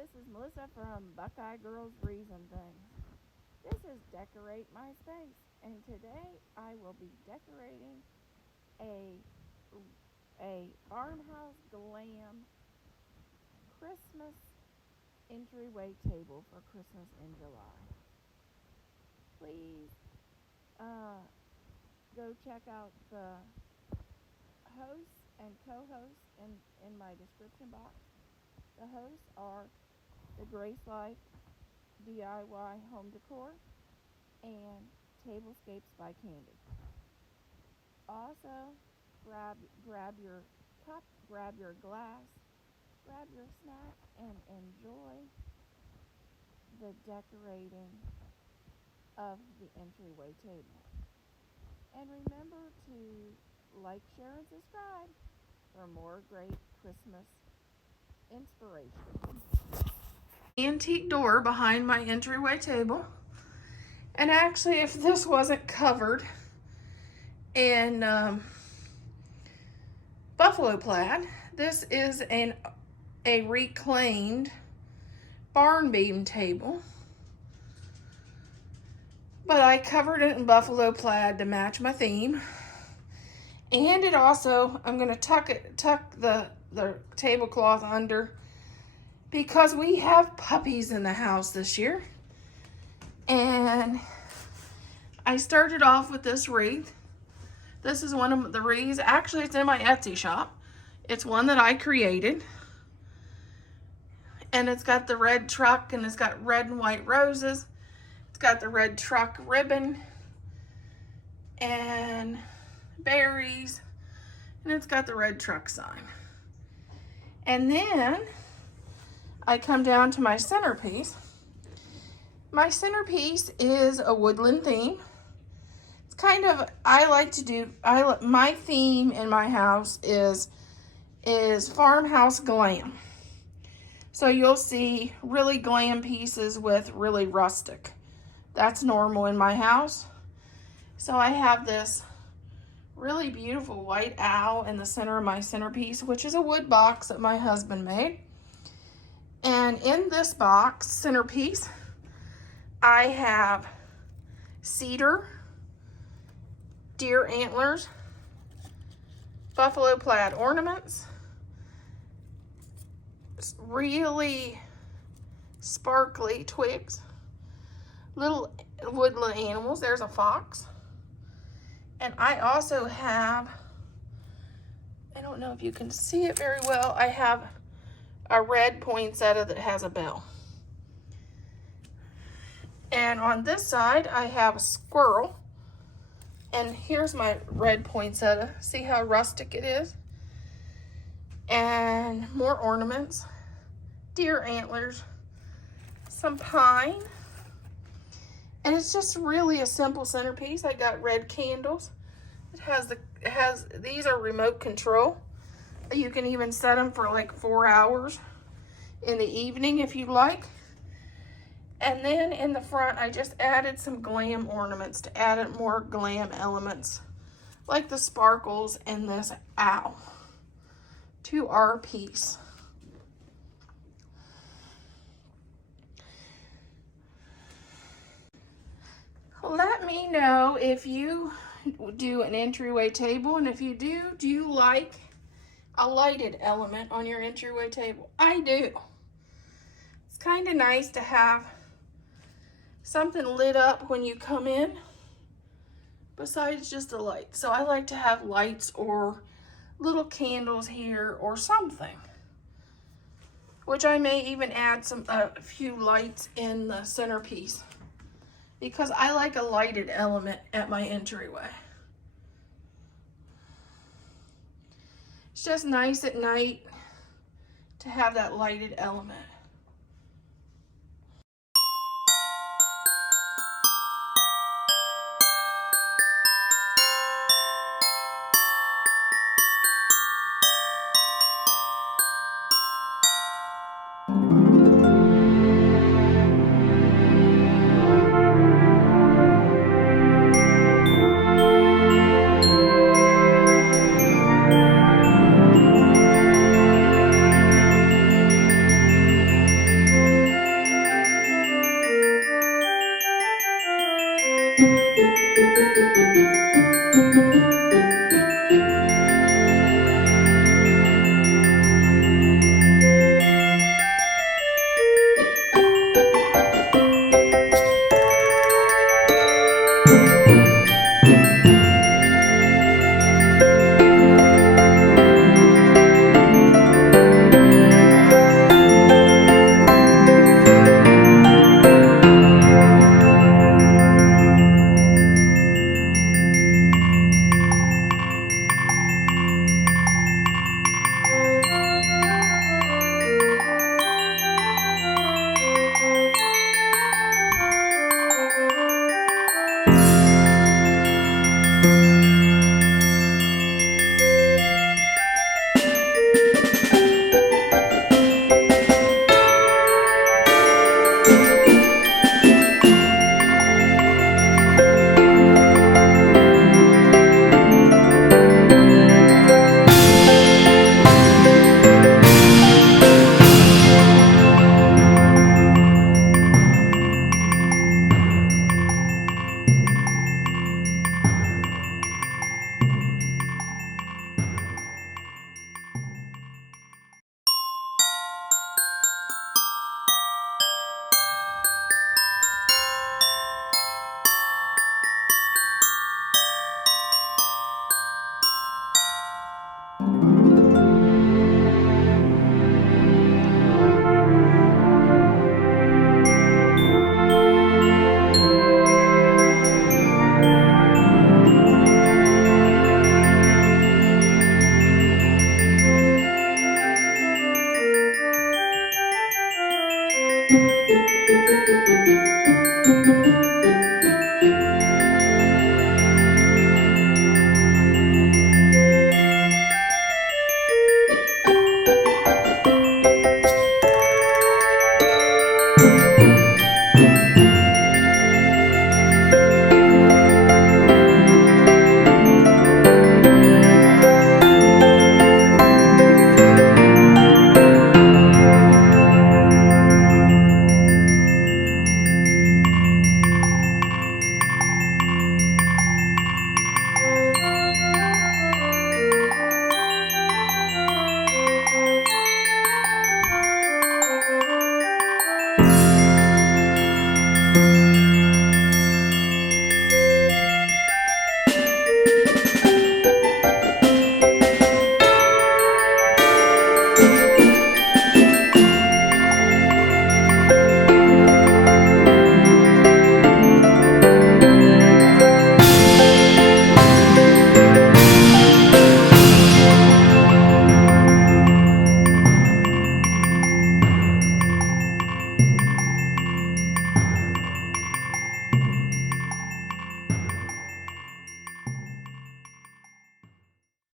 this is Melissa from Buckeye Girls Reason Things. This is Decorate My Space, and today I will be decorating a farmhouse glam Christmas entryway table for Christmas in July. Please go check out the hosts and co-hosts in my description box. The hosts are the Grace Life DIY Home Decor and Tablescapes by Candy. Also, grab your cup, grab your glass, grab your snack, and enjoy the decorating of the entryway table. And remember to like, share, and subscribe for more great Christmas inspiration. Antique door behind my entryway table. And actually, if this wasn't covered in buffalo plaid, this is a reclaimed barn beam table. But I covered it in buffalo plaid to match my theme. And it also, I'm going to tuck the tablecloth under because we have puppies in the house this year. And I started off with this wreath. This is one of the wreaths. Actually, it's in my Etsy shop. It's one that I created. And it's got the red truck, and it's got red and white roses. It's got the red truck ribbon and berries, and it's got the red truck sign. And then I come down to my centerpiece. My centerpiece is a woodland theme. It's kind of, my theme in my house is farmhouse glam. So you'll see really glam pieces with really rustic. That's normal in my house. So I have this really beautiful white owl in the center of my centerpiece, which is a wood box that my husband made. And in this box centerpiece, I have cedar, deer antlers, buffalo plaid ornaments, really sparkly twigs, little woodland animals. There's a fox. And I also have, I don't know if you can see it very well, I have a red poinsettia that has a bell. And on this side, I have a squirrel. And here's my red poinsettia. See how rustic it is? And more ornaments, deer antlers, some pine. And it's just really a simple centerpiece. I got red candles. These are remote control. You can even set them for like 4 hours in the evening if you like. And then in the front, I just added some glam ornaments to add more glam elements, like the sparkles and this owl to our piece. Let me know if you do an entryway table, and if you do you like a lighted element on your entryway table? I do. It's kind of nice to have something lit up when you come in besides just a light. So I like to have lights or little candles here or something, which I may even add a few lights in the centerpiece because I like a lighted element at my entryway. It's just nice at night to have that lighted element. Bye.